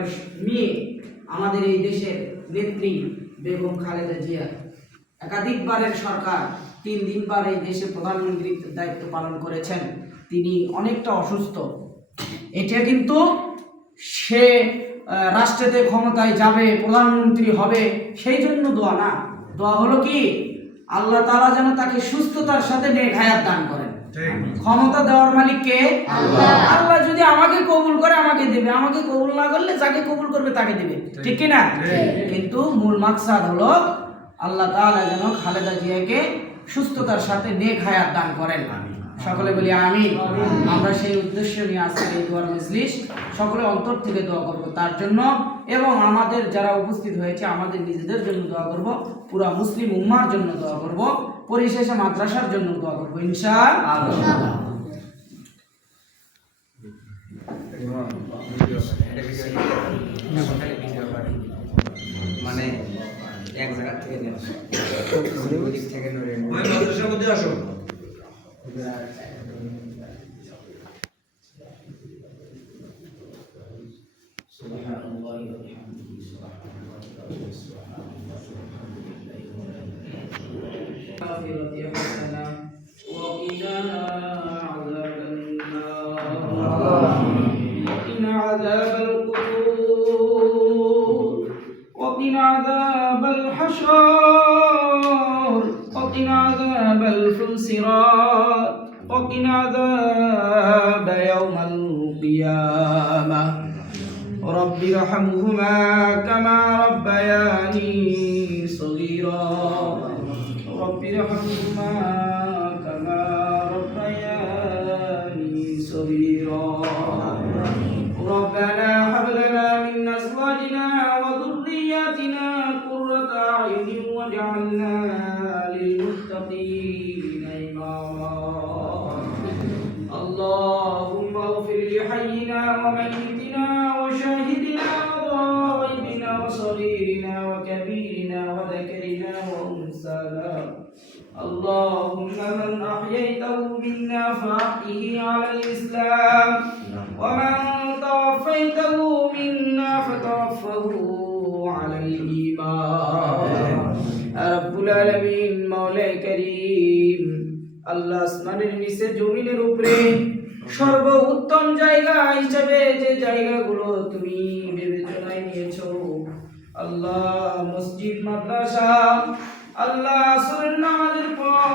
পরিবারের মেয়ে আমাদের এই দেশের নেত্রী বেগম খালেদা জিয়া। একাধিকবারের সরকার তিন দিনবার এই দেশে প্রধানমন্ত্রীর দায়িত্ব পালন করেছেন। তিনি অনেকটা অসুস্থ। এটা কিন্তু সে রাষ্ট্রেতে ক্ষমতায় যাবে প্রধানমন্ত্রী হবে সেই জন্য দোয়া না। দোয়া হলো কি? আল্লাহ তারা যেন তাকে সুস্থতার সাথে নেক হায়াত দান করেন। ক্ষমতা দেওয়ার মালিক কে আল্লাহ যদি আমাকে কবুল করে আমাকে দিবে আমাকে কবুল না করলে যাকে কবুল করবে তাকে দিবে। ঠিক কি না কিন্তু মূল মাকসাদ হলো আল্লাহ তাআলা যেন খালেদা জিয়াকে সুস্থতার সাথে নেক হায়াত দান করেন। সকলে বলি আমি আমরা সেই উদ্দেশ্য নিয়ে আজকে এই দোয়ার মজলিস সকলে অন্তর থেকে দোয়া করব তার জন্য এবং আমাদের যারা উপস্থিত হয়েছে আমাদের নিজেদের জন্য দোয়া করব পুরা মুসলিম উম্মার জন্য দোয়া করব পরিশেষে মাদ্রাসার জন্য দোয়া করব ইনশাআল্লাহ। মানে এক জায়গা থেকে নেন ওদিক থেকে নড়ে ওই মাদ্রাসার মধ্যে আসো سبحان الله وبحمده سبحان الله سبحان الله الآخرة وقنا عذاب الحشر. وقنا عذاب الفلسرات وقنا عذاب يوم القيامة. رب ارحمهما كما ربياني صغيرا. رب ارحمهما اعين واجعلنا للمتقين إماما. اللهم اغفر لحينا وميتنا وشاهدنا وغائبنا وصغيرنا وكبيرنا وذكرنا وأنثانا. اللهم من أحييته منا فأحيه على الإسلام. ومن توفيته منا فتوفه على الإيمان. রব্বুল আল্লাহ আসমানের নিচে, জমিনের উপরে সর্ব উত্তম জায়গা হিসাবে যে জায়গাগুলো তুমি বিবেচনায় নিয়েছো। আল্লাহ মসজিদ, মাদ্রাসা, আল্লাহ সুরের নামাজের পর